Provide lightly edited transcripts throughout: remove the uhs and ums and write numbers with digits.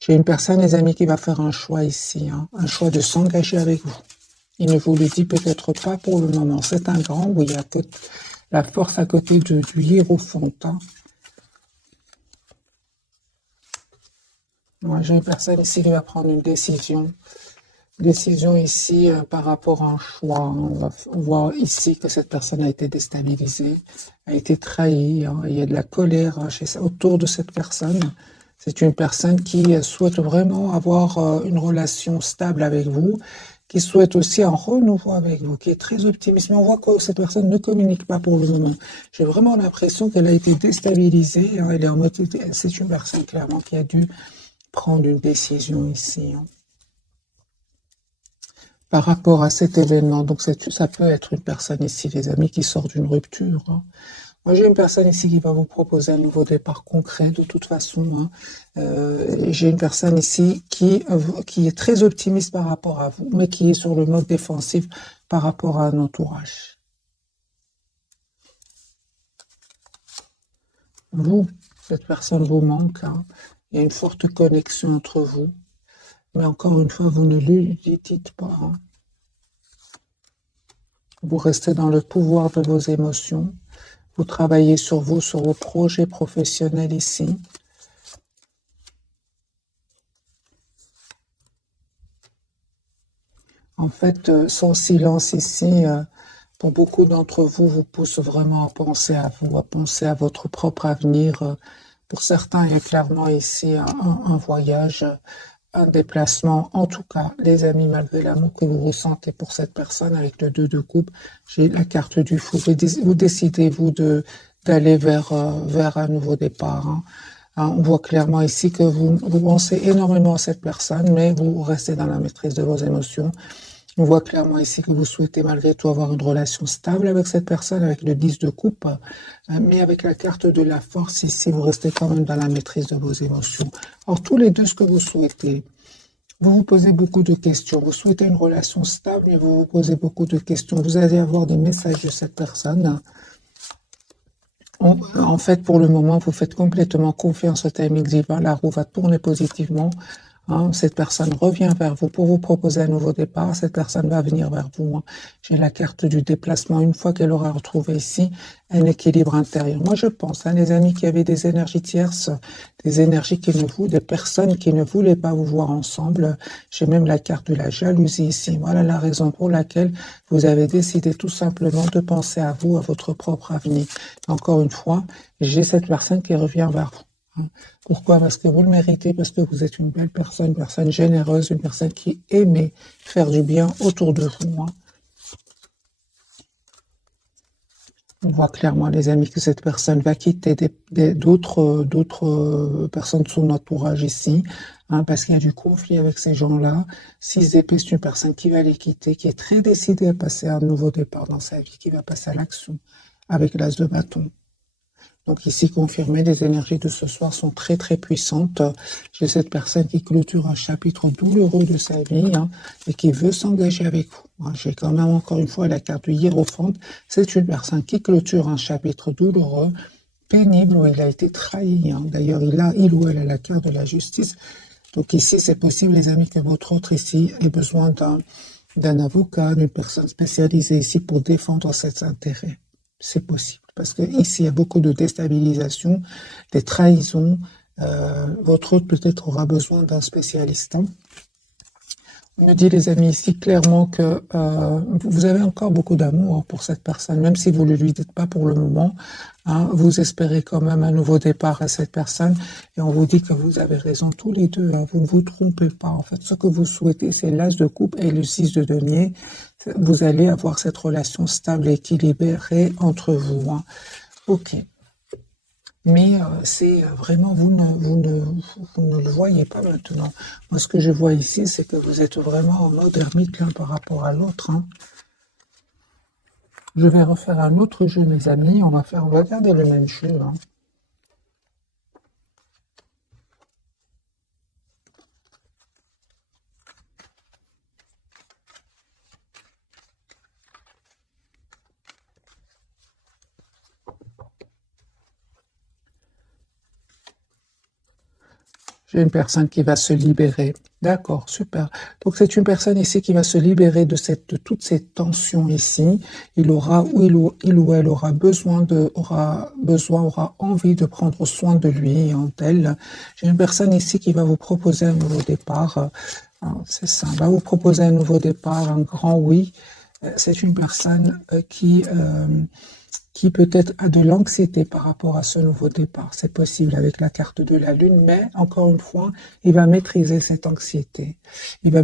J'ai une personne, les amis, qui va faire un choix ici, hein, un choix de s'engager avec vous. Il ne vous le dit peut-être pas pour le moment. C'est un grand, oui, la force à côté du hiérophant. Hein. Moi, j'ai une personne ici qui va prendre une décision. Décision ici par rapport à un choix. On va voir ici que cette personne a été déstabilisée, a été trahie. Hein. Il y a de la colère autour de cette personne. C'est une personne qui souhaite vraiment avoir une relation stable avec vous, qui souhaite aussi un renouveau avec vous, qui est très optimiste. Mais on voit que cette personne ne communique pas pour le moment. J'ai vraiment l'impression qu'elle a été déstabilisée. Hein. Elle est en mode, c'est une personne clairement qui a dû prendre une décision ici. Hein. Par rapport à cet événement. Donc, ça peut être une personne ici, les amis, qui sort d'une rupture. Hein. Moi, j'ai une personne ici qui va vous proposer un nouveau départ concret, de toute façon. Hein. J'ai une personne ici qui est très optimiste par rapport à vous, mais qui est sur le mode défensif par rapport à un entourage. Vous, cette personne vous manque. Hein. Il y a une forte connexion entre vous. Mais encore une fois, vous ne lui dites pas. Hein. Vous restez dans le pouvoir de vos émotions. Vous travaillez sur vous, sur vos projets professionnels ici. En fait, son silence ici, pour beaucoup d'entre vous, vous pousse vraiment à penser à vous, à penser à votre propre avenir. Pour certains, il y a clairement ici un voyage, un déplacement. En tout cas, les amis, malgré l'amour que vous ressentez pour cette personne avec le 2 de coupe, j'ai la carte du fou. Vous décidez, vous, d'aller vers un nouveau départ. Hein. Hein, on voit clairement ici que vous pensez énormément à cette personne, mais vous restez dans la maîtrise de vos émotions. On voit clairement ici que vous souhaitez malgré tout avoir une relation stable avec cette personne, avec le 10 de coupe, mais avec la carte de la force ici, vous restez quand même dans la maîtrise de vos émotions. Alors, tous les deux, ce que vous souhaitez, vous vous posez beaucoup de questions. Vous souhaitez une relation stable, mais vous vous posez beaucoup de questions. Vous allez avoir des messages de cette personne. En fait, pour le moment, vous faites complètement confiance au timing divin. La roue va tourner positivement. Hein, cette personne revient vers vous pour vous proposer un nouveau départ. Cette personne va venir vers vous. Hein. J'ai la carte du déplacement. Une fois qu'elle aura retrouvé ici un équilibre intérieur. Moi, je pense, hein, les amis qui avaient des énergies tierces, des énergies des personnes qui ne voulaient pas vous voir ensemble. J'ai même la carte de la jalousie ici. Voilà la raison pour laquelle vous avez décidé tout simplement de penser à vous, à votre propre avenir. Encore une fois, j'ai cette personne qui revient vers vous. Hein. Pourquoi? Parce que vous le méritez, parce que vous êtes une belle personne, une personne généreuse, une personne qui aimait faire du bien autour de vous. Hein. On voit clairement, les amis, que cette personne va quitter d'autres personnes de son entourage ici, hein, parce qu'il y a du conflit avec ces gens-là. 6 d'épée, c'est une personne qui va les quitter, qui est très décidée à passer à un nouveau départ dans sa vie, qui va passer à l'action avec l'as de bâton. Donc ici, confirmé, les énergies de ce soir sont très très puissantes. J'ai cette personne qui clôture un chapitre douloureux de sa vie hein, et qui veut s'engager avec vous. J'ai quand même encore une fois la carte du hiérophant. C'est une personne qui clôture un chapitre douloureux, pénible, où il a été trahi. Hein. D'ailleurs, il ou elle a la carte de la justice. Donc ici, c'est possible, les amis, que votre autre ici ait besoin d'un avocat, d'une personne spécialisée ici pour défendre ses intérêts. C'est possible. Parce que ici, il y a beaucoup de déstabilisation, des trahisons. Votre autre peut-être aura besoin d'un spécialiste. Hein. On me dit, les amis, ici, clairement que vous avez encore beaucoup d'amour pour cette personne, même si vous ne lui dites pas pour le moment. Hein, vous espérez quand même un nouveau départ à cette personne. Et on vous dit que vous avez raison tous les deux. Hein, vous ne vous trompez pas. En fait, ce que vous souhaitez, c'est l'as de coupe et le 6 de denier. Vous allez avoir cette relation stable et équilibrée entre vous. Hein. Ok. Mais c'est vraiment, vous ne le voyez pas maintenant. Moi, ce que je vois ici, c'est que vous êtes vraiment en mode ermite l'un par rapport à l'autre. Hein. Je vais refaire un autre jeu, mes amis. On va garder le même jeu. Hein. J'ai une personne qui va se libérer. D'accord, super. Donc c'est une personne ici qui va se libérer de toutes ces tensions ici. Il ou elle aura envie de prendre soin de lui et d'elle. J'ai une personne ici qui va vous proposer un nouveau départ. C'est ça, va vous proposer un nouveau départ, un grand oui. C'est une personne qui peut-être a de l'anxiété par rapport à ce nouveau départ. C'est possible avec la carte de la Lune, mais encore une fois, il va maîtriser cette anxiété. Il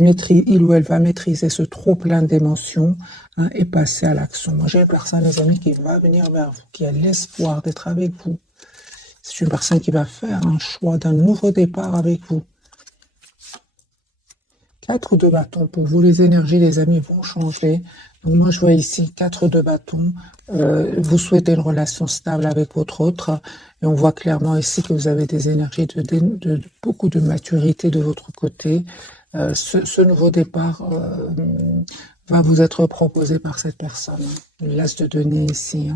ou elle va maîtriser ce trop plein d'émotions et passer à l'action. Moi, j'ai une personne, les amis, qui va venir vers vous, qui a l'espoir d'être avec vous. C'est une personne qui va faire un choix d'un nouveau départ avec vous. 4 de bâton pour vous, les énergies, les amis, vont changer. Donc moi, je vois ici 4 de bâton. Vous souhaitez une relation stable avec votre autre. Et on voit clairement ici que vous avez des énergies de beaucoup de maturité de votre côté. Ce nouveau départ va vous être proposé par cette personne. L'as de denier ici.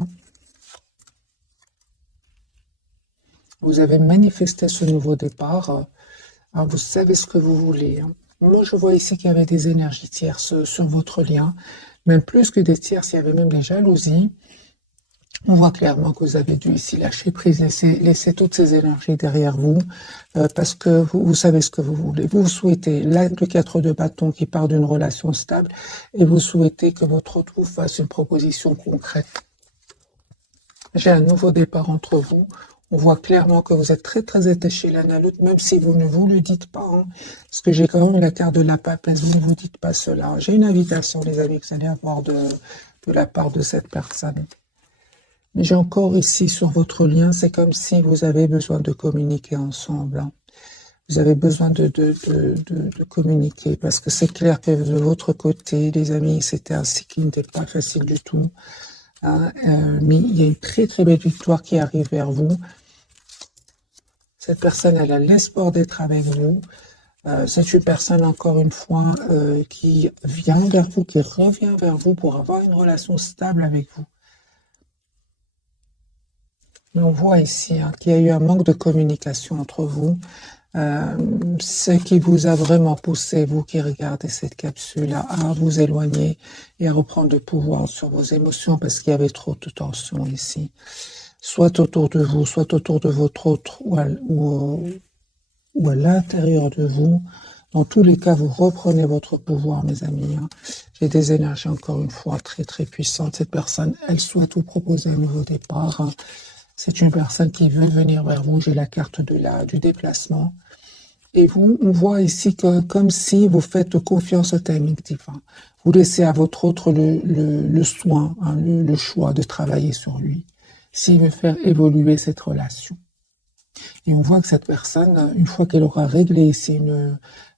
Vous avez manifesté ce nouveau départ. Alors vous savez ce que vous voulez. Moi, je vois ici qu'il y avait des énergies tierces sur votre lien. Même plus que des tierces, il y avait même des jalousies. On voit clairement que vous avez dû ici lâcher prise, laisser toutes ces énergies derrière vous, parce que vous savez ce que vous voulez. Vous souhaitez le 4 de bâton qui part d'une relation stable, et vous souhaitez que votre autre vous fasse une proposition concrète. J'ai un nouveau départ entre vous. On voit clairement que vous êtes très très attachés l'un à l'autre, même si vous ne vous le dites pas. Parce que j'ai quand même la carte de la papesse, vous ne vous dites pas cela. J'ai une invitation, les amis, que vous allez avoir de la part de cette personne. Mais j'ai encore ici sur votre lien, c'est comme si vous avez besoin de communiquer ensemble. Vous avez besoin de communiquer, parce que c'est clair que de votre côté, les amis, c'était un cycle qui n'était pas facile du tout. Mais il y a une très très belle victoire qui arrive vers vous. Cette personne, elle a l'espoir d'être avec vous. C'est une personne, encore une fois, qui vient vers vous, qui revient vers vous pour avoir une relation stable avec vous. Mais on voit ici qu'il y a eu un manque de communication entre vous. Ce qui vous a vraiment poussé, vous qui regardez cette capsule, à vous éloigner et à reprendre le pouvoir sur vos émotions parce qu'il y avait trop de tension ici. Soit autour de vous, soit autour de votre autre ou à l'intérieur de vous. Dans tous les cas, vous reprenez votre pouvoir, mes amis. J'ai des énergies, encore une fois, très très puissantes. Cette personne, elle souhaite vous proposer un nouveau départ. C'est une personne qui veut venir vers vous. J'ai la carte du déplacement. Et vous, on voit ici que comme si vous faites confiance au timing divin. Vous laissez à votre autre le soin, le choix de travailler sur lui, s'il veut faire évoluer cette relation. Et on voit que cette personne, une fois qu'elle aura réglé ici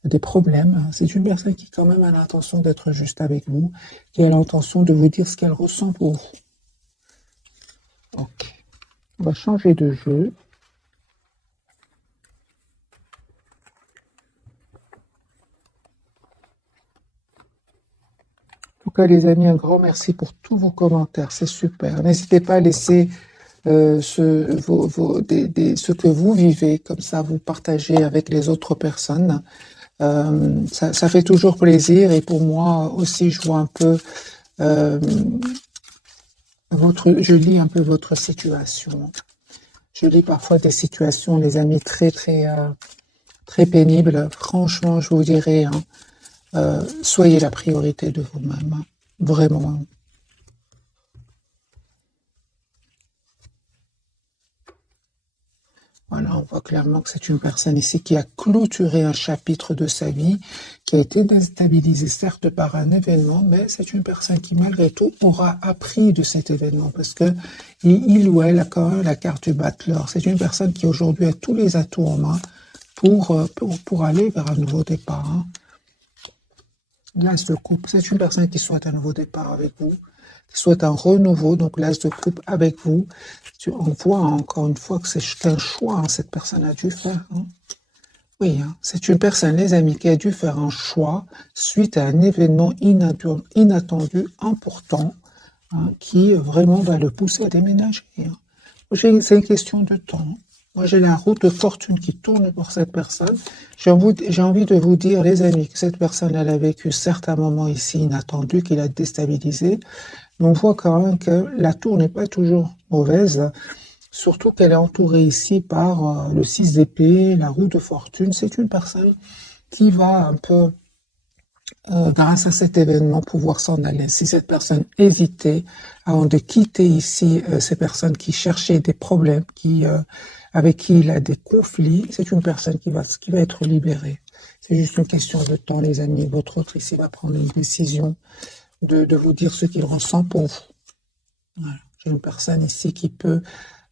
des problèmes, c'est une personne qui quand même a l'intention d'être juste avec vous, qui a l'intention de vous dire ce qu'elle ressent pour vous. Ok. On va changer de jeu. En tout cas, les amis, un grand merci pour tous vos commentaires. C'est super. N'hésitez pas à laisser ce que vous vivez, comme ça vous partagez avec les autres personnes. Ça fait toujours plaisir et pour moi aussi, je vois un peu je lis un peu votre situation. Je lis parfois des situations, les amis, très pénibles. Franchement, je vous dirais, soyez la priorité de vous-même, vraiment. Voilà, on voit clairement que c'est une personne ici qui a clôturé un chapitre de sa vie, qui a été déstabilisée certes par un événement, mais c'est une personne qui malgré tout aura appris de cet événement parce que il ou elle a quand même la carte du battleur. C'est une personne qui aujourd'hui a tous les atouts en main pour aller vers un nouveau départ. L'as de coupe, c'est une personne qui souhaite un nouveau départ avec vous, qui souhaite un renouveau, donc l'as de coupe avec vous. On voit encore une fois que c'est un choix, cette personne a dû faire. Oui, c'est une personne, les amis, qui a dû faire un choix suite à un événement inattendu, important, qui vraiment va le pousser à déménager. C'est une question de temps. Moi, j'ai la roue de fortune qui tourne pour cette personne. J'ai envie de vous dire, les amis, que cette personne, elle a vécu certains moments ici inattendus, qui l'a déstabilisé. Mais on voit quand même que la tour n'est pas toujours mauvaise, surtout qu'elle est entourée ici par le 6 d'épée, la roue de fortune. C'est une personne qui va un peu, grâce à cet événement, pouvoir s'en aller. Si cette personne hésitait avant de quitter ici, ces personnes qui cherchaient des problèmes, avec qui il a des conflits, c'est une personne qui va être libérée. C'est juste une question de temps, les amis. Votre autre ici va prendre une décision de vous dire ce qu'il ressent pour vous. Voilà. J'ai une personne ici qui peut,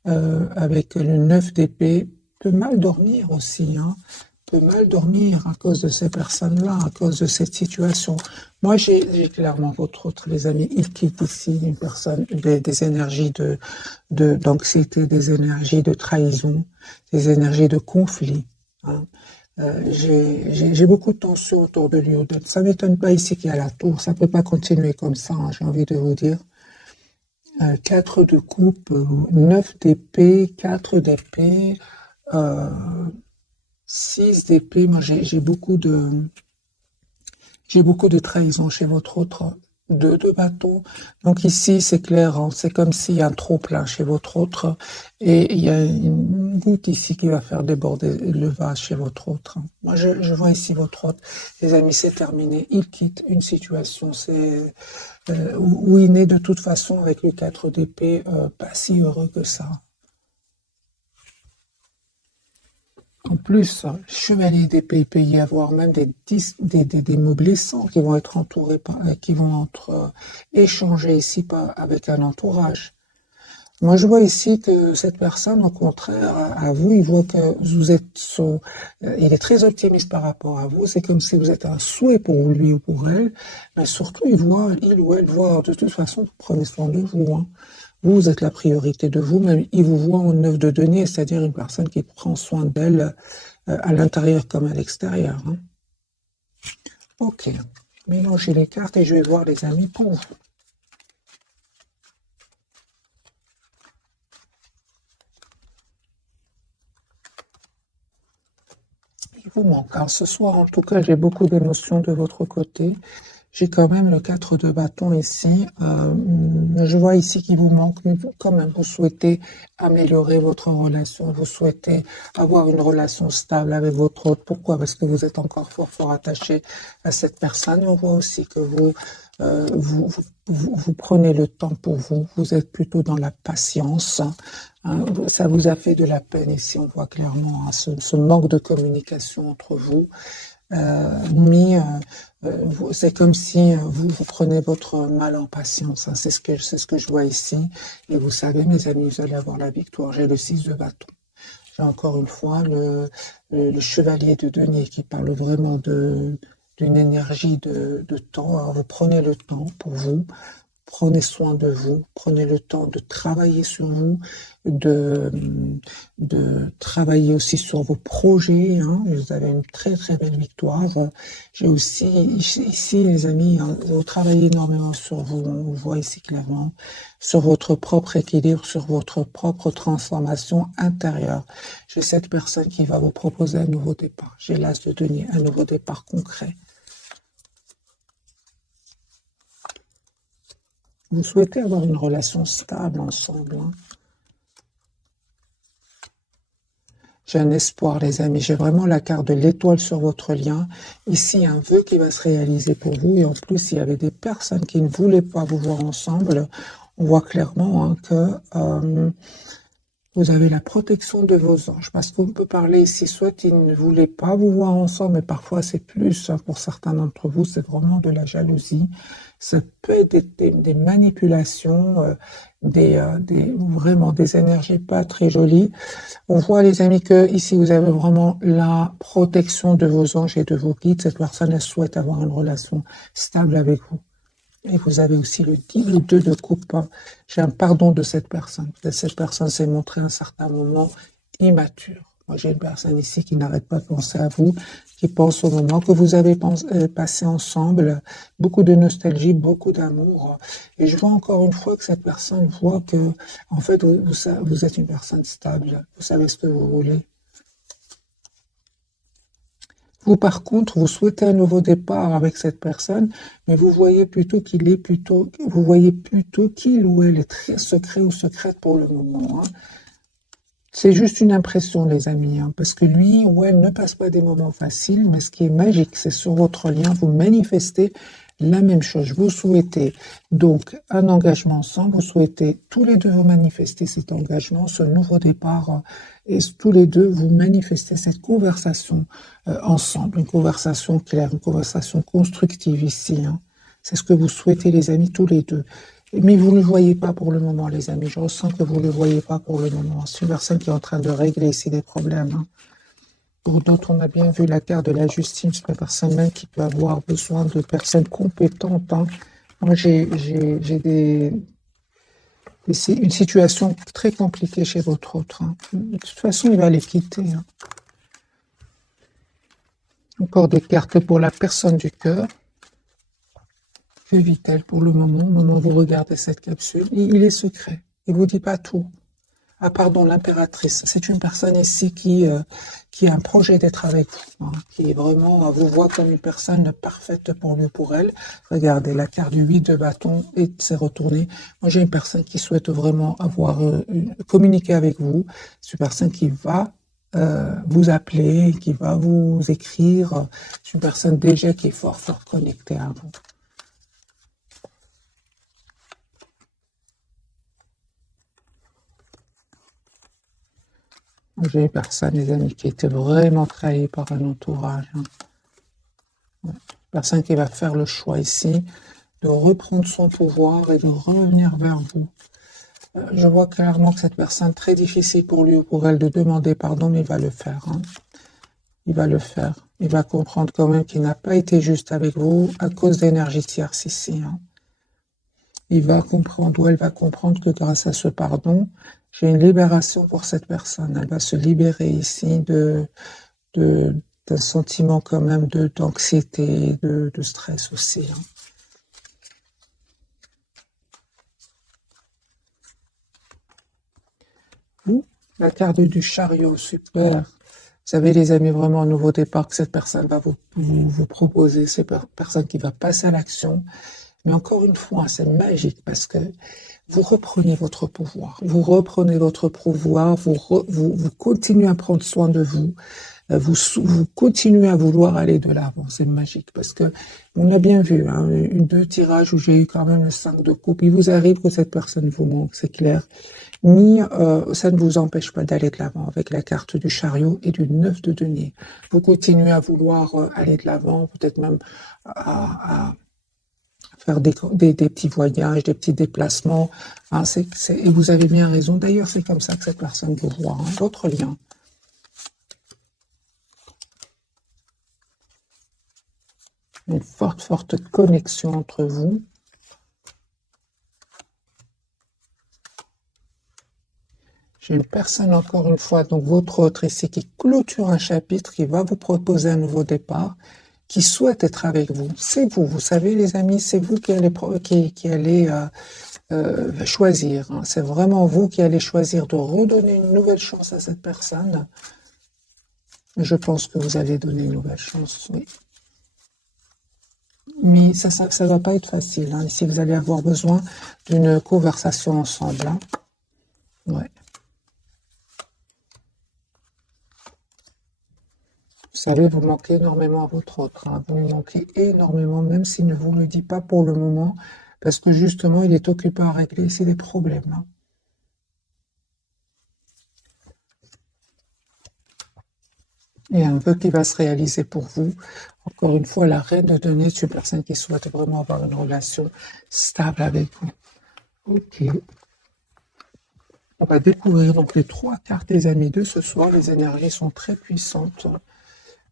avec le 9 d'épée, peut mal dormir aussi, hein, peut mal dormir à cause de ces personnes-là, à cause de cette situation. Moi, j'ai clairement votre autre, les amis, il quitte ici une personne, des énergies d'anxiété, des énergies de trahison, des énergies de conflit, hein. J'ai beaucoup de tension autour de lui. Ça m'étonne pas ici qu'il y a la tour. Ça peut pas continuer comme ça, hein, j'ai envie de vous dire. 4 de coupe, 9 d'épée, 4 d'épée, 6 d'épée. Moi, j'ai beaucoup de trahison chez votre autre. 2 de bâton. Donc ici, c'est clair, hein, c'est comme s'il y a un trop plein chez votre autre et il y a une goutte ici qui va faire déborder le vase chez votre autre. Moi, je vois ici votre autre. Les amis, c'est terminé. Il quitte une situation, où il n'est de toute façon avec le 4 d'épée pas si heureux que ça. En plus, chevalier d'épée, il peut y avoir même des mots blessants qui vont être entourés qui vont être échangés ici avec un entourage. Moi, je vois ici que cette personne, au contraire, à vous, il voit que vous êtes il est très optimiste par rapport à vous. C'est comme si vous êtes un souhait pour lui ou pour elle. Mais surtout, il ou elle voit, de toute façon, vous prenez soin de vous, hein. Vous êtes la priorité de vous-même. Il vous voit en 9 de denier, c'est-à-dire une personne qui prend soin d'elle à l'intérieur comme à l'extérieur, hein. Ok. Mélangez les cartes et je vais voir les amis pour vous. Il vous manque. Alors ce soir, en tout cas, j'ai beaucoup d'émotions de votre côté. J'ai quand même le 4 de bâton ici. Je vois ici qu'il vous manque, mais quand même, vous souhaitez améliorer votre relation. Vous souhaitez avoir une relation stable avec votre autre. Pourquoi? Parce que vous êtes encore fort attaché à cette personne. Et on voit aussi que vous prenez le temps pour vous. Vous êtes plutôt dans la patience, hein. Ça vous a fait de la peine ici. On voit clairement, hein, ce manque de communication entre vous. Mais c'est comme si vous prenez votre mal en patience, hein. C'est ce que je vois ici. Et vous savez, mes amis, vous allez avoir la victoire. J'ai le 6 de bâton. J'ai encore une fois le chevalier de denier qui parle vraiment d'une énergie de temps. Alors, vous prenez le temps pour vous. Prenez soin de vous, prenez le temps de travailler sur vous, de, de travailler aussi sur vos projets, hein. Vous avez une très belle victoire. J'ai aussi ici, les amis, hein, vous travaillez énormément sur vous, on voit ici clairement, sur votre propre équilibre, sur votre propre transformation intérieure. J'ai cette personne qui va vous proposer un nouveau départ. J'ai l'as de denier, un nouveau départ concret. Vous souhaitez avoir une relation stable ensemble, hein. J'ai un espoir, les amis. J'ai vraiment la carte de l'étoile sur votre lien. Ici, un vœu qui va se réaliser pour vous. Et en plus, il y avait des personnes qui ne voulaient pas vous voir ensemble. On voit clairement, hein, que vous avez la protection de vos anges. Parce qu'on peut parler ici, soit ils ne voulaient pas vous voir ensemble, mais parfois c'est plus, hein, pour certains d'entre vous, c'est vraiment de la jalousie. Ça peut être des manipulations, vraiment des énergies pas très jolies. On voit, les amis, que ici vous avez vraiment la protection de vos anges et de vos guides. Cette personne, elle souhaite avoir une relation stable avec vous. Et vous avez aussi le 2 de coupe. J'ai un pardon de cette personne. Cette personne s'est montrée à un certain moment immature. Moi, j'ai une personne ici qui n'arrête pas de penser à vous, qui pense au moment que vous avez passé ensemble, beaucoup de nostalgie, beaucoup d'amour. Et je vois encore une fois que cette personne voit que, en fait, vous êtes une personne stable, vous savez ce que vous voulez. Vous, par contre, vous souhaitez un nouveau départ avec cette personne, mais vous voyez plutôt vous voyez plutôt qu'il ou elle est très secret ou secrète pour le moment, hein. C'est juste une impression, les amis, hein, parce que lui ou elle ne passe pas des moments faciles, mais ce qui est magique, c'est sur votre lien, vous manifestez la même chose. Vous souhaitez donc un engagement ensemble, vous souhaitez tous les deux vous manifester cet engagement, ce nouveau départ, et tous les deux vous manifestez cette conversation ensemble, une conversation claire, une conversation constructive ici, hein. C'est ce que vous souhaitez, les amis, tous les deux. Mais vous ne le voyez pas pour le moment, les amis. Je ressens que vous ne le voyez pas pour le moment. C'est une personne qui est en train de régler ici des problèmes, hein. Pour d'autres, on a bien vu la carte de la justice. C'est une personne même qui peut avoir besoin de personnes compétentes, hein. Moi, j'ai une situation très compliquée chez votre autre, hein. De toute façon, il va les quitter, hein. Encore des cartes pour la personne du cœur. Que vit-elle pour le moment, au moment où vous regardez cette capsule? Il est secret. Il ne vous dit pas tout. Ah pardon, l'impératrice. C'est une personne ici qui a un projet d'être avec vous, hein, qui est vraiment vous voit comme une personne parfaite pour lui ou pour elle. Regardez, la carte du 8 de bâton et s'est retournée. Moi, j'ai une personne qui souhaite vraiment avoir communiqué avec vous. C'est une personne qui va vous appeler, qui va vous écrire. C'est une personne déjà qui est fort connectée à vous. J'ai une personne, les amis, qui était vraiment trahie par un entourage, hein. Ouais. Personne qui va faire le choix ici de reprendre son pouvoir et de revenir vers vous. Je vois clairement que cette personne, très difficile pour lui ou pour elle de demander pardon, mais il va le faire, hein. Il va le faire. Il va comprendre quand même qu'il n'a pas été juste avec vous à cause d'énergie tierce ici, hein. Il va comprendre, ou elle va comprendre que grâce à ce pardon, j'ai une libération pour cette personne. Elle va se libérer ici d'un sentiment quand même d'anxiété, de stress aussi, hein. La carte du chariot, super. Vous savez, les amis, vraiment un nouveau départ que cette personne va vous proposer. C'est une personne qui va passer à l'action. Mais encore une fois, c'est magique parce que vous reprenez votre pouvoir. Vous reprenez votre pouvoir, vous continuez à prendre soin de vous. Vous continuez à vouloir aller de l'avant. C'est magique parce que on a bien vu, hein, deux tirages où j'ai eu quand même le 5 de coupe. Il vous arrive que cette personne vous manque, c'est clair. Ni ça ne vous empêche pas d'aller de l'avant avec la carte du chariot et du 9 de denier. Vous continuez à vouloir aller de l'avant, peut-être même à faire des petits voyages, des petits déplacements, hein, et vous avez bien raison. D'ailleurs, c'est comme ça que cette personne vous voit, hein, votre lien. Une forte connexion entre vous. J'ai une personne, encore une fois, donc votre autre ici, qui clôture un chapitre, qui va vous proposer un nouveau départ, qui souhaite être avec vous. C'est vous, vous savez, les amis, c'est vous qui allez choisir, hein. C'est vraiment vous qui allez choisir de redonner une nouvelle chance à cette personne. Je pense que vous allez donner une nouvelle chance, oui. Mais ça va pas être facile, hein. Ici, vous allez avoir besoin d'une conversation ensemble, hein. Ouais. Vous savez, vous manquez énormément à votre autre, hein. Vous lui manquez énormément, même s'il ne vous le dit pas pour le moment, parce que justement, il est occupé à régler ici des problèmes, hein. Il y a un vœu qui va se réaliser pour vous. Encore une fois, la reine de denier, c'est une personne qui souhaite vraiment avoir une relation stable avec vous. Ok. On va découvrir donc les 3 cartes des amis de ce soir. Les énergies sont très puissantes.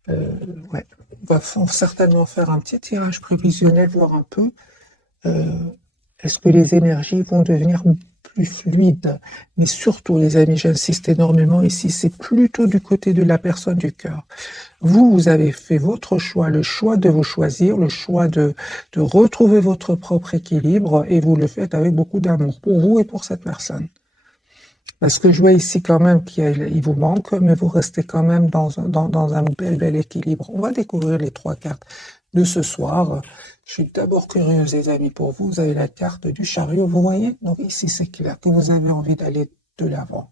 Ouais. On va certainement faire un petit tirage prévisionnel, voir un peu est-ce que les énergies vont devenir plus fluide. Mais surtout, les amis, j'insiste énormément ici, c'est plutôt du côté de la personne du cœur. Vous avez fait votre choix, le choix de vous choisir, le choix de retrouver votre propre équilibre, et vous le faites avec beaucoup d'amour pour vous et pour cette personne. Parce que je vois ici quand même qu'il vous manque, mais vous restez quand même dans un bel équilibre. On va découvrir les 3 cartes de ce soir. Je suis d'abord curieuse, les amis, pour vous. Vous avez la carte du chariot, vous voyez? Donc ici, c'est clair que vous avez envie d'aller de l'avant.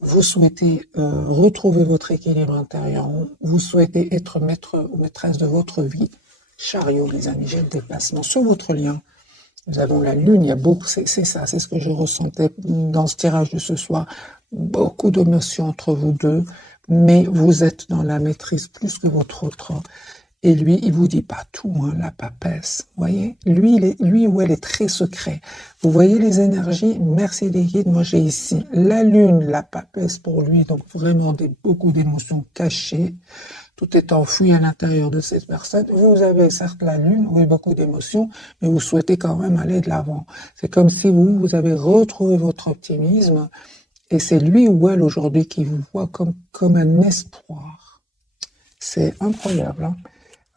Vous souhaitez retrouver votre équilibre intérieur. Vous souhaitez être maître ou maîtresse de votre vie. Chariot, les amis, j'ai le dépassement sur votre lien. Nous avons la lune, il y a beaucoup, c'est ça, c'est ce que je ressentais dans ce tirage de ce soir. Beaucoup d'émotions entre vous deux, mais vous êtes dans la maîtrise plus que votre autre. Et lui, il vous dit pas tout, hein, la papesse. Vous voyez, lui ou elle est très secret. Vous voyez les énergies. Merci les guides. Moi, j'ai ici la lune, la papesse pour lui. Donc vraiment beaucoup d'émotions cachées. Tout est enfoui à l'intérieur de cette personne. Vous avez certes la lune, oui, beaucoup d'émotions, mais vous souhaitez quand même aller de l'avant. C'est comme si vous avez retrouvé votre optimisme, et c'est lui ou elle aujourd'hui qui vous voit comme un espoir. C'est incroyable, hein.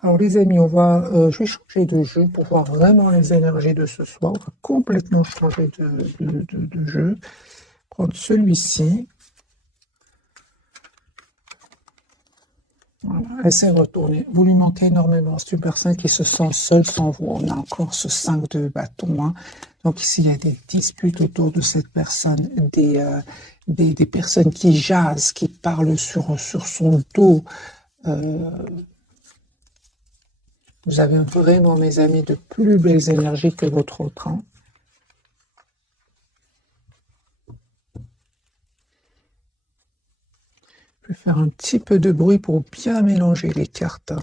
Alors les amis, je vais changer de jeu pour voir vraiment les énergies de ce soir. On va complètement changer de jeu. Prendre celui-ci. Voilà, elle s'est retournée. Vous lui manquez énormément. C'est une personne qui se sent seule sans vous. On a encore ce 5 de bâton, hein. Donc ici, il y a des disputes autour de cette personne, des personnes qui jasent, qui parlent sur son dos. Vous avez vraiment, mes amis, de plus belles énergies que votre autre, hein. Je vais faire un petit peu de bruit pour bien mélanger les cartes, hein.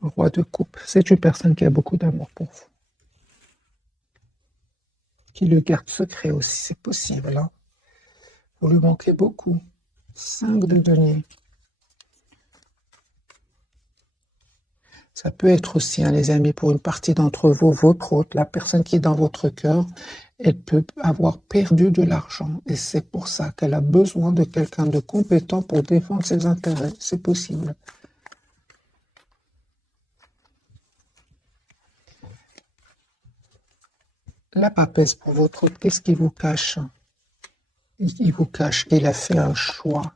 Roi de coupe, c'est une personne qui a beaucoup d'amour pour vous. Qui le garde secret aussi, c'est possible, hein. Vous lui manquez beaucoup. 5 de denier. Ça peut être aussi, hein, les amis, pour une partie d'entre vous, votre hôte, la personne qui est dans votre cœur, elle peut avoir perdu de l'argent. Et c'est pour ça qu'elle a besoin de quelqu'un de compétent pour défendre ses intérêts. C'est possible. La papesse pour votre hôte, qu'est-ce qu'il vous cache? Il vous cache qu'il a fait un choix.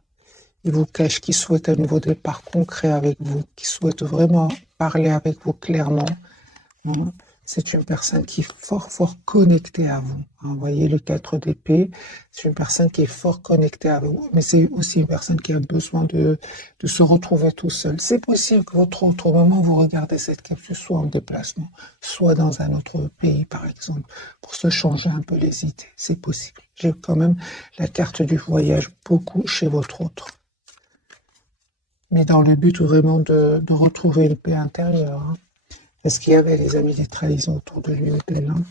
Il vous cache qu'il souhaite un nouveau départ concret avec vous, qu'il souhaite vraiment parler avec vous clairement. C'est une personne qui est fort connectée à vous. Vous voyez le 4 d'épée, c'est une personne qui est fort connectée à vous, mais c'est aussi une personne qui a besoin de se retrouver tout seul. C'est possible que votre autre, au moment où vous regardez cette capsule, soit en déplacement, soit dans un autre pays, par exemple, pour se changer un peu les idées. C'est possible. J'ai quand même la carte du voyage beaucoup chez votre autre. Mais dans le but vraiment de retrouver une paix intérieure, hein. Est-ce qu'il y avait, les amis, des trahisons autour de lui ou d'elle, hein?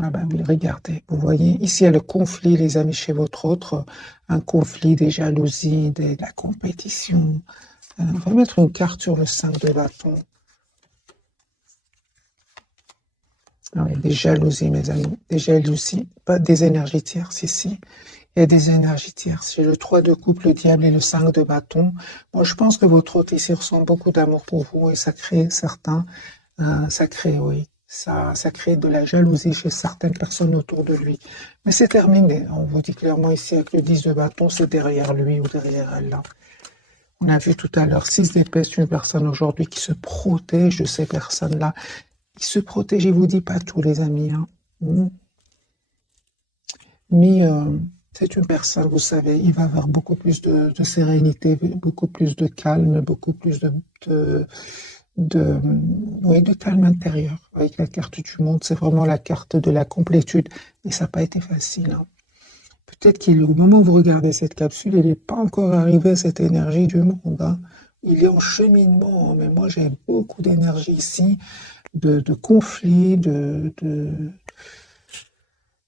Ah ben oui, regardez, vous voyez, ici il y a le conflit, les amis, chez votre autre, un conflit, des jalousies, de la compétition. On va mettre une carte sur le 5 de bâton. Alors, il y a des jalousies, mes amis, des jalousies, pas des énergies tierces ici. Il y a des énergies tierces. J'ai le 3 de coupe, le diable et le 5 de bâton. Moi, je pense que votre hôte ici ressent beaucoup d'amour pour vous, et ça crée ça crée de la jalousie chez certaines personnes autour de lui. Mais c'est terminé. On vous dit clairement ici avec le 10 de bâton, c'est derrière lui ou derrière elle, là. On a vu tout à l'heure 6 d'épée, c'est une personne aujourd'hui qui se protège de ces personnes-là. Qui se protège, je vous dis pas tout, les amis, hein. Mais c'est une personne, vous savez, il va avoir beaucoup plus de sérénité, beaucoup plus de calme, beaucoup plus de calme intérieur. Avec la carte du monde, c'est vraiment la carte de la complétude. Et ça n'a pas été facile, hein. Peut-être qu'au moment où vous regardez cette capsule, il n'est pas encore arrivé à cette énergie du monde, hein. Il est en cheminement, mais moi j'ai beaucoup d'énergie ici, de conflits,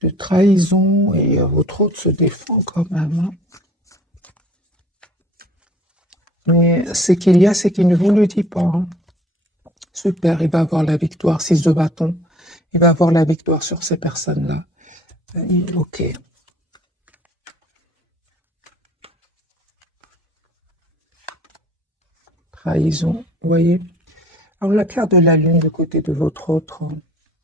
de trahison et votre autre se défend quand même, hein. Mais ce qu'il y a, c'est qu'il ne vous le dit pas, hein. Super, il va avoir la victoire, 6 de bâton. Il va avoir la victoire sur ces personnes-là. Ok. Trahison, vous voyez. Alors la carte de la lune du côté de votre autre,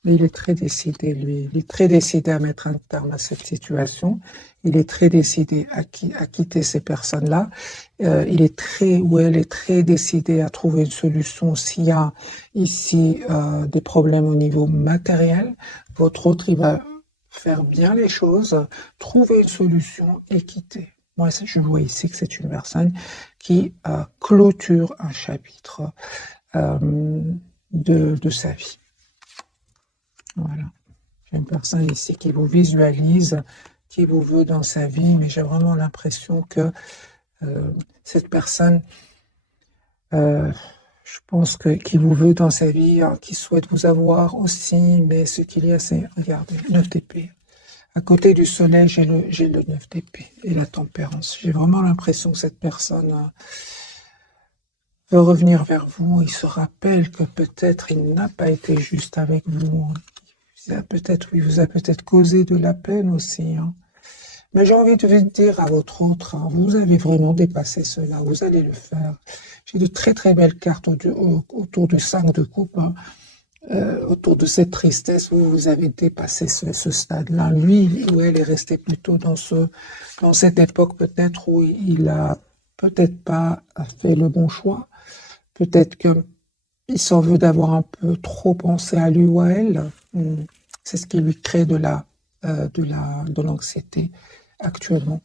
il est très décidé, lui. Il est très décidé à mettre un terme à cette situation. Il est très décidé à quitter ces personnes-là. Il est très, ou elle est très décidée à trouver une solution s'il y a ici des problèmes au niveau matériel. Votre autre, il va faire bien les choses, trouver une solution et quitter. Moi, je vois ici que c'est une personne qui clôture un chapitre de sa vie. Voilà. J'ai une personne ici qui vous visualise, qui vous veut dans sa vie, mais j'ai vraiment l'impression que cette personne, je pense qui vous veut dans sa vie, qui souhaite vous avoir aussi, mais ce qu'il y a, c'est, regardez, 9 d'épée. À côté du soleil, j'ai le 9 d'épée et la tempérance. J'ai vraiment l'impression que cette personne veut revenir vers vous. Il se rappelle que peut-être il n'a pas été juste avec vous. Il vous a peut-être causé de la peine aussi, hein. Mais j'ai envie de vous dire à votre autre, hein, vous avez vraiment dépassé cela, vous allez le faire. J'ai de très très belles cartes autour du 5 de coupe, hein. Autour de cette tristesse, vous avez dépassé ce stade-là. Lui ou elle est resté plutôt dans cette époque peut-être où il a peut-être pas fait le bon choix. Peut-être qu'il s'en veut d'avoir un peu trop pensé à lui ou à elle. C'est ce qui lui crée de l'anxiété actuellement.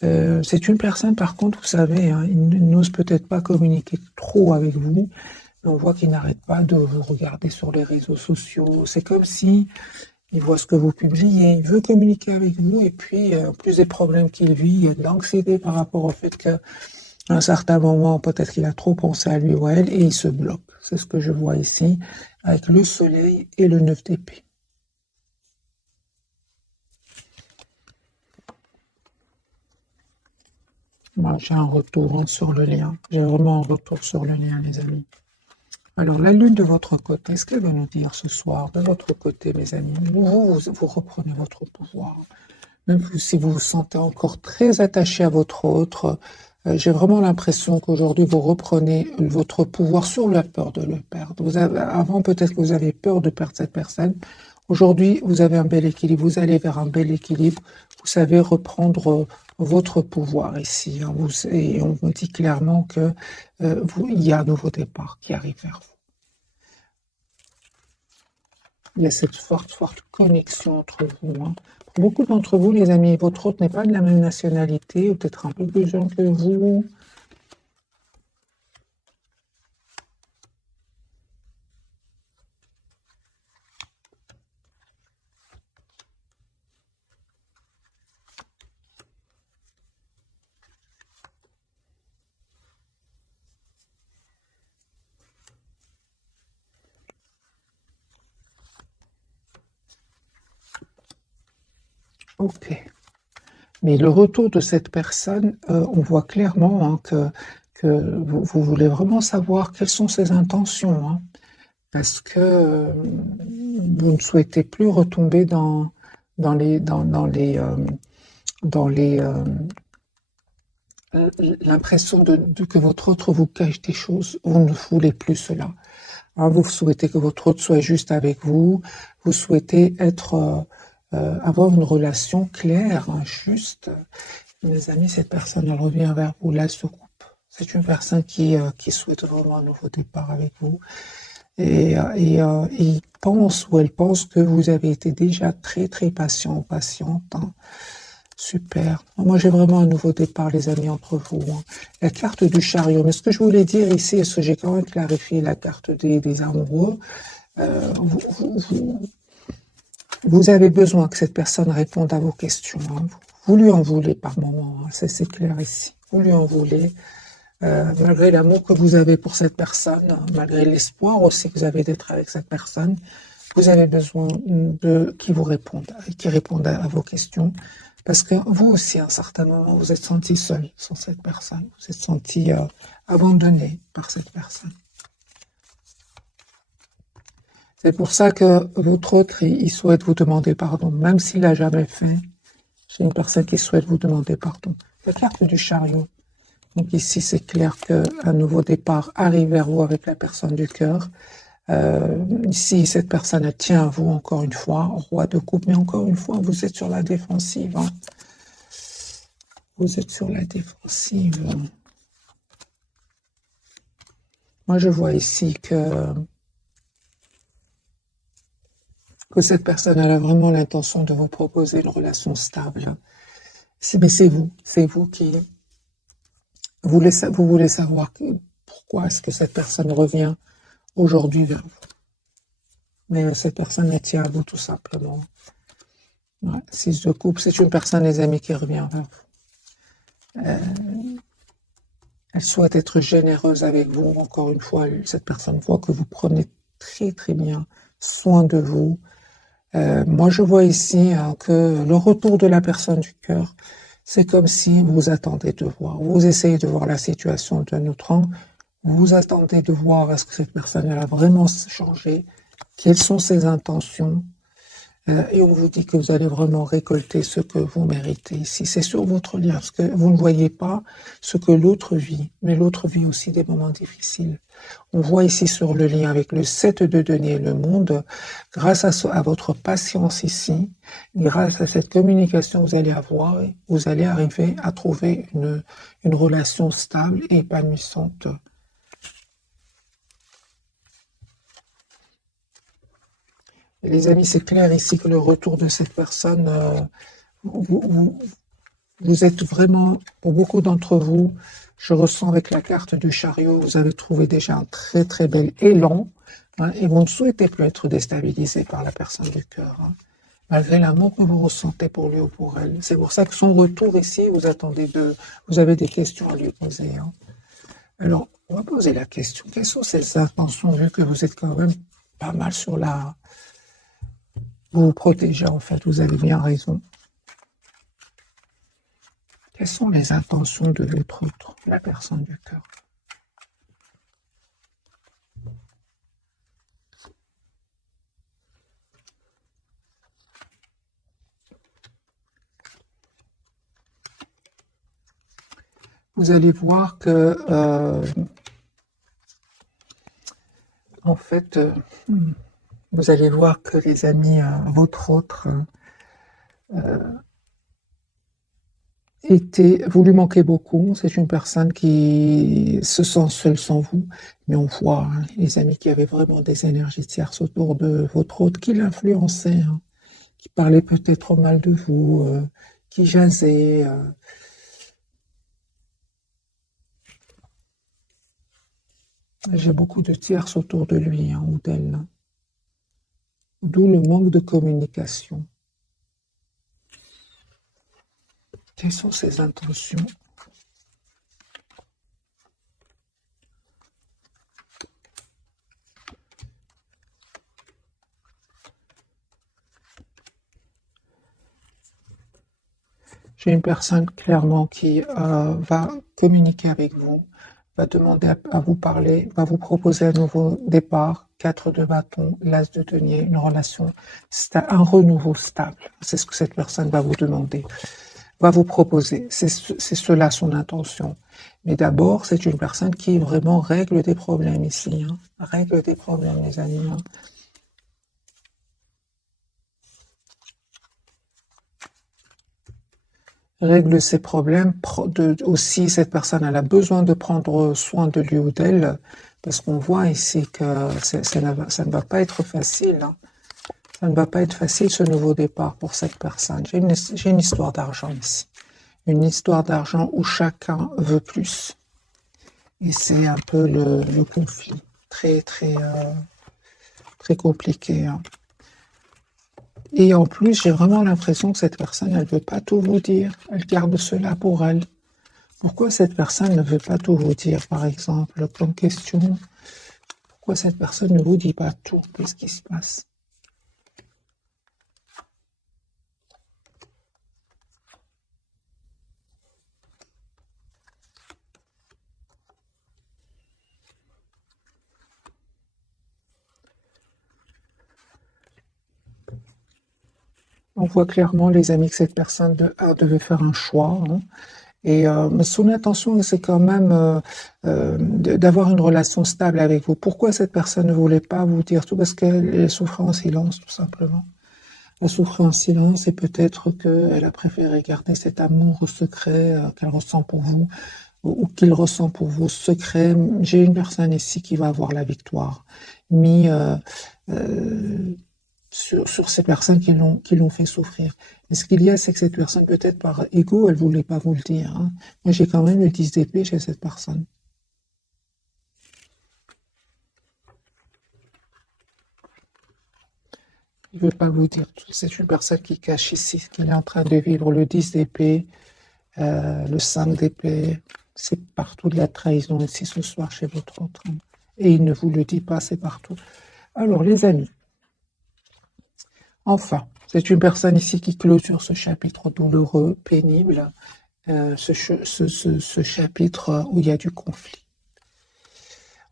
C'est une personne, par contre, vous savez, hein, il n'ose peut-être pas communiquer trop avec vous, mais on voit qu'il n'arrête pas de vous regarder sur les réseaux sociaux. C'est comme si il voit ce que vous publiez, il veut communiquer avec vous, et puis, en plus des problèmes qu'il vit, il y a de l'anxiété par rapport au fait qu'à un certain moment, peut-être qu'il a trop pensé à lui ou à elle, et il se bloque. C'est ce que je vois ici, avec le soleil et le 9 d'épée. Moi, j'ai un retour, hein, sur le lien. J'ai vraiment un retour sur le lien, les amis. Alors, la lune de votre côté, ce qu'elle va nous dire ce soir, de votre côté, mes amis, vous reprenez votre pouvoir. Même si vous vous sentez encore très attaché à votre autre, j'ai vraiment l'impression qu'aujourd'hui, vous reprenez votre pouvoir sur la peur de le perdre. Avant, peut-être que vous avez peur de perdre cette personne. Aujourd'hui, vous avez un bel équilibre. Vous allez vers un bel équilibre. Vous savez reprendre votre pouvoir ici, hein. Et on vous dit clairement que il y a un nouveau départ qui arrive vers vous. Il y a cette forte connexion entre vous, hein. Pour beaucoup d'entre vous, les amis, votre autre n'est pas de la même nationalité, ou peut-être un peu plus jeune que vous. Ok. Mais le retour de cette personne, on voit clairement, hein, que vous voulez vraiment savoir quelles sont ses intentions, hein, parce que vous ne souhaitez plus retomber dans l'impression que votre autre vous cache des choses. Vous ne voulez plus cela, hein. Vous souhaitez que votre autre soit juste avec vous. Vous souhaitez avoir une relation claire, hein, juste. Mes amis, cette personne, elle revient vers vous, là, se coupe. C'est une personne qui souhaite vraiment un nouveau départ avec vous. Et il pense ou elle pense que vous avez été déjà très très patient ou patiente, hein. Super. Moi, j'ai vraiment un nouveau départ, les amis, entre vous, hein. La carte du chariot. Mais ce que je voulais dire ici, est-ce que j'ai quand même clarifié la carte des amoureux, vous avez besoin que cette personne réponde à vos questions, hein. Vous lui en voulez par moment, hein. C'est clair ici. Vous lui en voulez. Malgré l'amour que vous avez pour cette personne, malgré l'espoir aussi que vous avez d'être avec cette personne, Vous avez besoin de qui vous répondent, qui répondent à vos questions. Parce que vous aussi, à un certain moment, vous êtes senti seul sans cette personne. Vous êtes senti abandonné par cette personne. C'est pour ça que votre autre, il souhaite vous demander pardon, même s'il l'a jamais fait. C'est une personne qui souhaite vous demander pardon. La carte du chariot. Donc ici, c'est clair qu'un nouveau départ arrive vers vous avec la personne du cœur. Ici, cette personne, elle tient à vous encore une fois, roi de coupe, mais encore une fois, vous êtes sur la défensive. Hein. Vous êtes sur la défensive. Moi, je vois ici que cette personne elle a vraiment l'intention de vous proposer une relation stable. Mais c'est vous qui vous voulez savoir pourquoi est-ce que cette personne revient aujourd'hui vers vous. Mais cette personne elle tient à vous tout simplement. Ouais, 6 de coupe, c'est une personne, les amis, qui revient vers vous. Elle souhaite être généreuse avec vous. Encore une fois, cette personne voit que vous prenez très très bien soin de vous. Moi, je vois ici que le retour de la personne du cœur, c'est comme si vous attendez de voir. Vous essayez de voir la situation d'un autre angle. Vous attendez de voir est-ce que cette personne elle a vraiment changé, quelles sont ses intentions. Et on vous dit que vous allez vraiment récolter ce que vous méritez ici. C'est sur votre lien, parce que vous ne voyez pas ce que l'autre vit, mais l'autre vit aussi des moments difficiles. On voit ici sur le lien avec le 7 de denier et le monde, grâce à votre patience ici, grâce à cette communication que vous allez avoir, vous allez arriver à trouver une relation stable et épanouissante. Et les amis, c'est clair ici que le retour de cette personne, vous êtes vraiment, pour beaucoup d'entre vous, je ressens avec la carte du chariot, vous avez trouvé déjà un très très bel élan, hein, et vous ne souhaitez plus être déstabilisé par la personne du cœur, hein, malgré l'amour que vous ressentez pour lui ou pour elle. C'est pour ça que son retour ici, vous avez des questions à lui poser. Hein. Alors, on va poser la question, quelles sont ses intentions, vu que vous êtes quand même pas mal sur la... Vous vous protégez en fait, vous avez bien raison. Quelles sont les intentions de votre autre, la personne du cœur? Vous allez voir que, en fait, vous allez voir que les amis, votre autre, vous lui manquez beaucoup. C'est une personne qui se sent seule sans vous. Mais on voit, hein, les amis, qu'il y avait vraiment des énergies tierces autour de votre autre qui l'influençaient, hein, qui parlaient peut-être mal de vous, qui jasaient. J'ai beaucoup de tierces autour de lui, hein, ou d'elle. Hein. D'où le manque de communication. Quelles sont ses intentions? J'ai une personne clairement qui va communiquer avec vous, va demander à vous parler, va vous proposer un nouveau départ, 4 de bâton, l'as de denier, une relation, un renouveau stable. C'est ce que cette personne va vous demander, va vous proposer. C'est cela son intention. Mais d'abord, c'est une personne qui vraiment règle des problèmes ici. Hein. Règle des problèmes, les amis. Hein. Règle ses problèmes. Aussi, cette personne elle a besoin de prendre soin de lui ou d'elle, parce qu'on voit ici que ça ne va pas être facile. Hein. Ça ne va pas être facile ce nouveau départ pour cette personne. J'ai une histoire d'argent ici. Une histoire d'argent où chacun veut plus. Et c'est un peu le conflit. Très, très, très compliqué. Hein. Et en plus, j'ai vraiment l'impression que cette personne, elle ne veut pas tout vous dire. Elle garde cela pour elle. Pourquoi cette personne ne veut pas tout vous dire, par exemple, comme question? Pourquoi cette personne ne vous dit pas tout? Qu'est-ce qui se passe? On voit clairement, les amis, que cette personne devait faire un choix, hein. Et son intention, c'est quand même d'avoir une relation stable avec vous. Pourquoi cette personne ne voulait pas vous dire tout? Parce qu'elle souffrait en silence, tout simplement. Elle souffrait en silence et peut-être qu'elle a préféré garder cet amour secret qu'elle ressent pour vous ou qu'il ressent pour vous secret. J'ai une personne ici qui va avoir la victoire, mis sur ces personnes qui l'ont fait souffrir. Et ce qu'il y a, c'est que cette personne, peut-être par ego, elle voulait pas vous le dire, hein. Moi, j'ai quand même le 10 d'épée chez cette personne. Il veut pas vous dire tout. C'est une personne qui cache ici ce qu'il est en train de vivre. Le 10 d'épée, le 5 d'épée, c'est partout de la trahison ici ce soir chez votre autre, hein. Et il ne vous le dit pas, c'est partout. Alors, les amis, enfin, c'est une personne ici qui clôture ce chapitre douloureux, pénible, ce chapitre où il y a du conflit.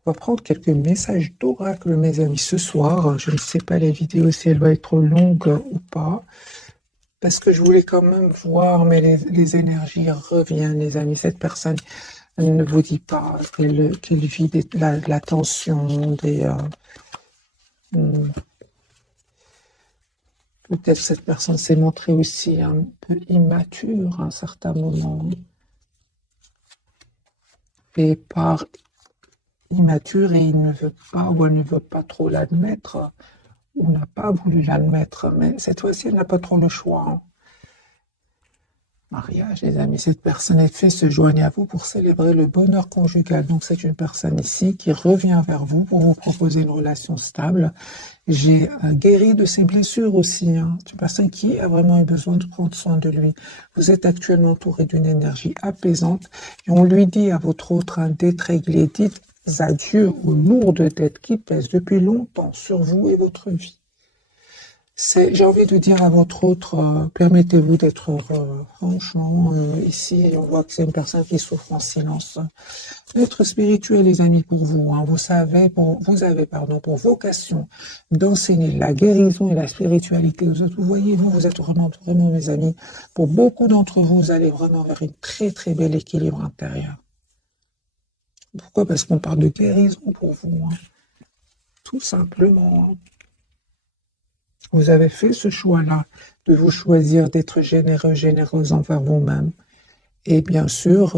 On va prendre quelques messages d'oracle, mes amis, ce soir. Je ne sais pas la vidéo si elle va être longue ou pas, parce que je voulais quand même voir, mais les énergies reviennent, les amis. Cette personne, elle ne vous dit pas qu'elle vit de la tension, peut-être cette personne s'est montrée aussi un peu immature à un certain moment. Et par immature, et il ne veut pas ou elle ne veut pas trop l'admettre, ou n'a pas voulu l'admettre, mais cette fois-ci, elle n'a pas trop le choix, hein. Mariage, les amis, cette personne est fait se joignent à vous pour célébrer le bonheur conjugal. Donc c'est une personne ici qui revient vers vous pour vous proposer une relation stable. J'ai guéri de ses blessures aussi, hein. C'est une personne qui a vraiment eu besoin de prendre soin de lui. Vous êtes actuellement entouré d'une énergie apaisante et on lui dit à votre autre d'être réglé. Dites adieu aux lourdes dettes qui pèsent depuis longtemps sur vous et votre vie. J'ai envie de dire à votre autre, permettez-vous d'être heureux. Franchement, ici, on voit que c'est une personne qui souffre en silence. Être spirituel, les amis, pour vous, hein, vous avez, pour vocation d'enseigner la guérison et la spiritualité aux autres. Vous voyez, vous êtes vraiment, vraiment, mes amis. Pour beaucoup d'entre vous, vous allez vraiment vers une très, très bel équilibre intérieur. Pourquoi? Parce qu'on parle de guérison pour vous, hein. Tout simplement, hein. Vous avez fait ce choix-là de vous choisir d'être généreux, généreuse envers vous-même. Et bien sûr,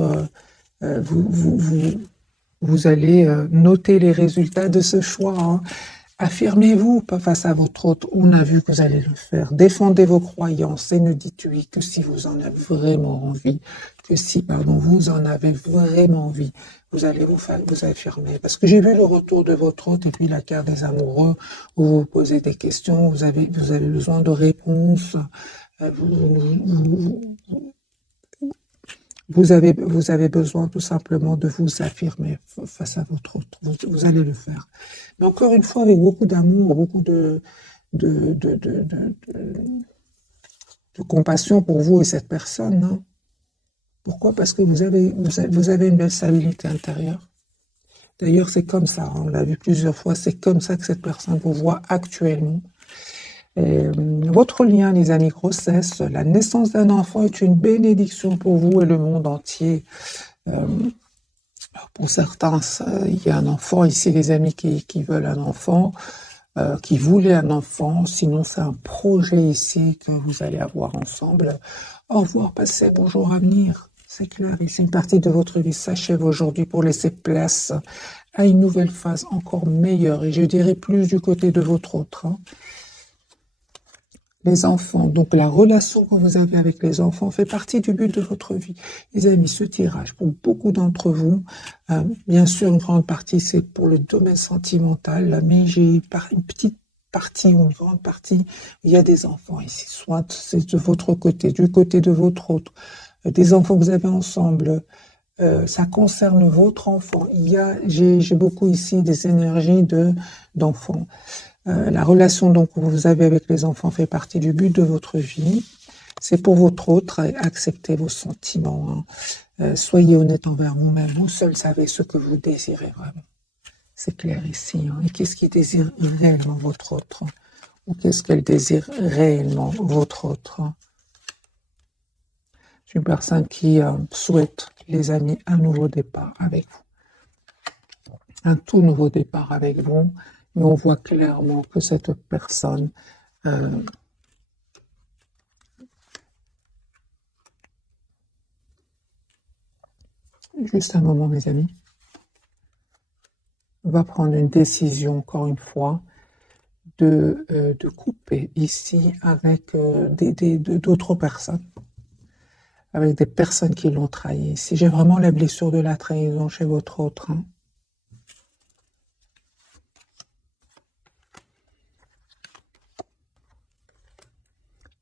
vous allez noter les résultats de ce choix, hein. Affirmez-vous pas face à votre autre. On a vu que vous allez le faire. Défendez vos croyances et ne dites oui que si vous en avez vraiment envie. Que si, pardon, vous en avez vraiment envie. Vous allez vous affirmer. Parce que j'ai vu le retour de votre hôte et puis la carte des amoureux où vous posez des questions, vous avez besoin de réponses. Vous avez besoin tout simplement de vous affirmer face à votre autre. Vous allez le faire. Mais encore une fois, avec beaucoup d'amour, beaucoup de compassion pour vous et cette personne, hein. Pourquoi? Parce que vous avez une belle stabilité intérieure. D'ailleurs, c'est comme ça, on l'a vu plusieurs fois, c'est comme ça que cette personne vous voit actuellement. Votre lien, les amis, grossesse, la naissance d'un enfant est une bénédiction pour vous et le monde entier. Pour certains, il y a un enfant ici, les amis, qui veulent un enfant, qui voulaient un enfant. Sinon, c'est un projet ici que vous allez avoir ensemble. Au revoir, passez, bonjour à venir. C'est clair, ici, une partie de votre vie s'achève aujourd'hui pour laisser place à une nouvelle phase encore meilleure. Et je dirais plus du côté de votre autre, hein. Les enfants, donc la relation que vous avez avec les enfants fait partie du but de votre vie. Les amis, ce tirage, pour beaucoup d'entre vous, bien sûr, une grande partie, c'est pour le domaine sentimental, mais j'ai une petite partie ou une grande partie, il y a des enfants ici, soit c'est de votre côté, du côté de votre autre, des enfants que vous avez ensemble, ça concerne votre enfant. J'ai beaucoup ici des énergies d'enfants. La relation donc que vous avez avec les enfants fait partie du but de votre vie. C'est pour votre autre, acceptez vos sentiments, hein. Soyez honnête envers vous-même. Vous seul savez ce que vous désirez vraiment. C'est clair ici, hein. Et qu'est-ce qui désire réellement votre autre? ou qu'est-ce qu'elle désire réellement, votre autre. C'est une personne qui souhaite, les amis, un nouveau départ avec vous. Un tout nouveau départ avec vous. Et on voit clairement que cette personne juste un moment, mes amis, va prendre une décision, encore une fois, de couper ici avec d'autres personnes, avec des personnes qui l'ont trahi. Si j'ai vraiment la blessure de la trahison chez votre autre, hein.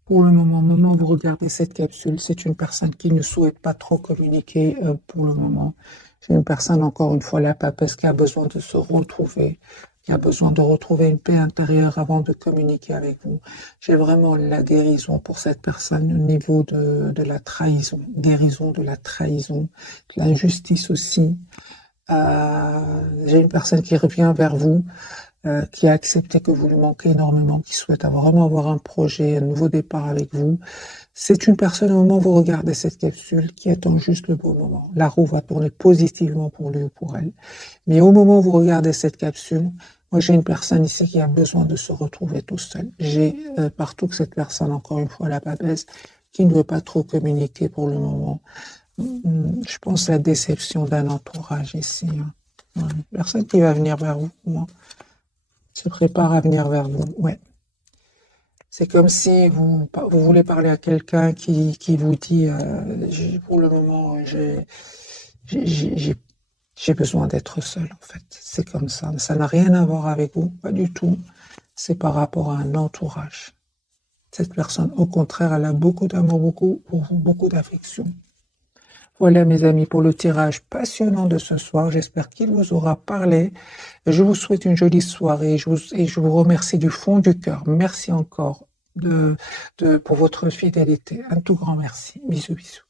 Pour le moment où vous regardez cette capsule, c'est une personne qui ne souhaite pas trop communiquer pour le moment. C'est une personne, encore une fois, la papesse qui a besoin de se retrouver, qui a besoin de retrouver une paix intérieure avant de communiquer avec vous. J'ai vraiment la guérison pour cette personne au niveau de la trahison, guérison de la trahison, de l'injustice aussi. J'ai une personne qui revient vers vous, qui a accepté que vous lui manquez énormément, qui souhaite vraiment avoir un projet, un nouveau départ avec vous. C'est une personne, au moment où vous regardez cette capsule, qui attend juste le bon moment. La roue va tourner positivement pour lui ou pour elle. Mais au moment où vous regardez cette capsule, moi j'ai une personne ici qui a besoin de se retrouver tout seul. J'ai partout que cette personne, encore une fois, la papesse, qui ne veut pas trop communiquer pour le moment. Je pense à la déception d'un entourage ici. Hein. Personne qui va venir vers vous, moi. Se prépare à venir vers vous. Ouais. C'est comme si vous voulez parler à quelqu'un qui vous dit pour le moment j'ai besoin d'être seul en fait. C'est comme ça. Ça n'a rien à voir avec vous, pas du tout. C'est par rapport à un entourage. Cette personne, au contraire, elle a beaucoup d'amour, beaucoup d'affection. Voilà mes amis pour le tirage passionnant de ce soir. J'espère qu'il vous aura parlé. Je vous souhaite une jolie soirée et je vous remercie du fond du cœur. Merci encore pour votre fidélité. Un tout grand merci. Bisous, bisous.